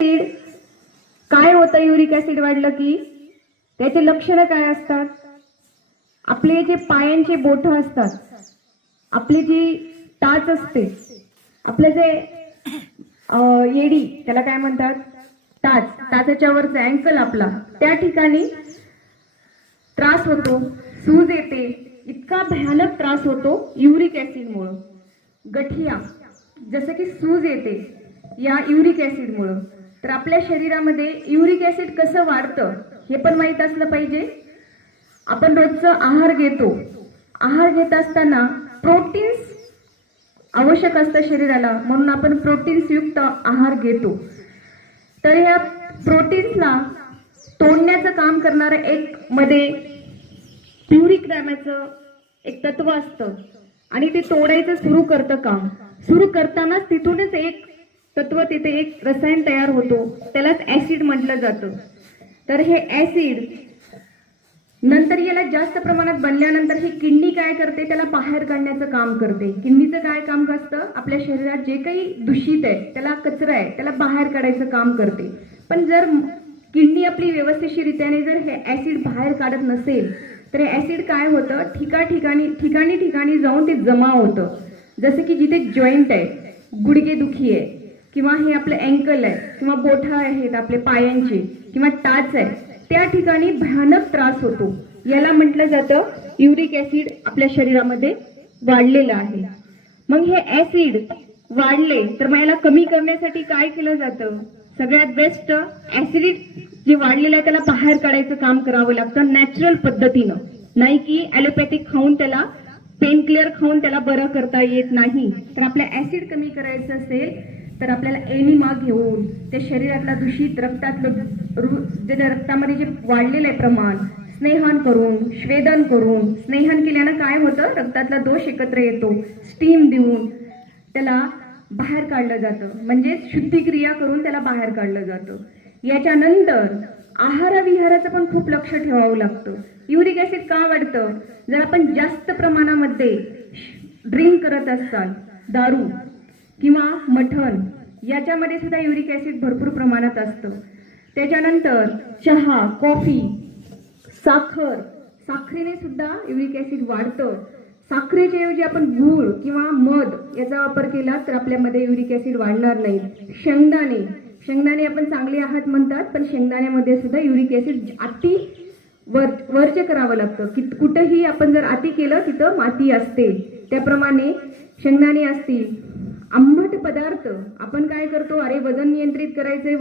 काय होतं uric acid वाढलं की त्याचे लक्षणं काय असतात? आपले जे पायांचे बोट असतात, आपली जी टाच असते, आपले जे येडी त्याला काय म्हणतात, टाचाच्या वरचा अँकल आपला, त्या ठिकाणी त्रास होतो, सूज येते, इतका भयानक त्रास होतो युरिक ऍसिडमुळे. गठिया जसं की सूज येते या युरिक ऍसिडमुळे. तर आपल्या शरीरामध्ये युरिक ऍसिड कसं वाढतं हे पण माहित असलं पाहिजे. आपण रोजचा आहार घेतो, आहार घेत असताना प्रोटीन्स आवश्यक असतं शरीराला, म्हणून आपण प्रोटीन्स युक्त आहार घेतो. तर या प्रोटीन्सला तोडण्याचं काम करणारं एक मध्ये प्युरिक नावाचं एक तत्व असतं आणि ते तोडायचं सुरू करतं काम. सुरू करतानाच तिथूनच एक तत्व, तिथे एक रसायन तयार होतो, त्यालाच ऍसिड म्हटलं जातं. तर हे ऍसिड नंतर याला जास्त प्रमाणात बनल्यानंतर ही किडनी काय करते, त्याला बाहेर काढण्याचं काम करते. किडनीचं काय काम असतं, आपल्या शरीरात जे काही दूषित आहे, त्याला कचरा आहे, त्याला बाहेर काढायचं काम करते. पण जर किडनी आपली व्यवस्थितरित्याने जर हे ऍसिड बाहेर काढत नसेल तर हे ऍसिड काय होतं, ठिकाणी जाऊन ते जमा होतं. जसं की जिथे जॉईंट आहे, गुडघेदुखी आहे, किंवा हे आपलं अँकल आहे, किंवा बोटं आहेत आपले पायांची, किंवा टाच आहे, त्या ठिकाणी भयानक त्रास होतो. याला म्हटलं जातं युरिक ऍसिड आपल्या शरीरामध्ये वाढलेलं आहे. मग हे ऍसिड वाढले तर मग याला कमी करण्यासाठी काय केलं जातं? सगळ्यात बेस्ट ऍसिड जे वाढलेलं आहे त्याला बाहेर काढायचं काम करावं लागतं नॅचरल पद्धतीनं, नाही की ॲलोपॅथिक खाऊन, त्याला पेन किलर खाऊन त्याला बरं करता येत नाही. तर आपल्या ऍसिड कमी करायचं असेल तर आपल्याला एनिमा घेऊन त्या शरीरातला दूषित रक्तातलं जे रक्तामध्ये जे वाढलेलं आहे प्रमाण, स्नेहन करून, श्वेदन करून, स्नेहन केल्यानं काय होतं, रक्तातला दोष एकत्र येतो, स्टीम देऊन त्याला बाहेर काढलं जातं, म्हणजे शुद्धिक्रिया करून त्याला बाहेर काढलं जातं. याच्यानंतर आहार-विहाराचं पण खूप लक्ष ठेवावं लागतं. युरिक ऍसिड का वाढतं? जर आपण जास्त प्रमाणामध्ये ड्रिंक करत असाल, दारू किंवा मटण, याच्यामध्ये सुद्धा युरिक ऍसिड भरपूर प्रमाणात असतं. त्याच्यानंतर चहा, कॉफी, साखरेने सुद्धा युरिक ऍसिड वाढतं. साखरेच्या ऐवजी आपण गूळ किंवा मध याचा वापर केला तर आपल्यामध्ये युरिक ऍसिड वाढणार नाही. शेंगदाणे आपण चांगले आहात म्हणतात, पण शेंगदाण्यामध्ये सुद्धा युरिक ऍसिड अति वर्ज्य करावं लागतं. की कुठंही आपण जर अति केलं तिथं माती असते. त्याप्रमाणे शेंगदाणे असतील, आंबट पदार्थ आपण काय करतो, अरे वजन नियंत्रित करायचंय,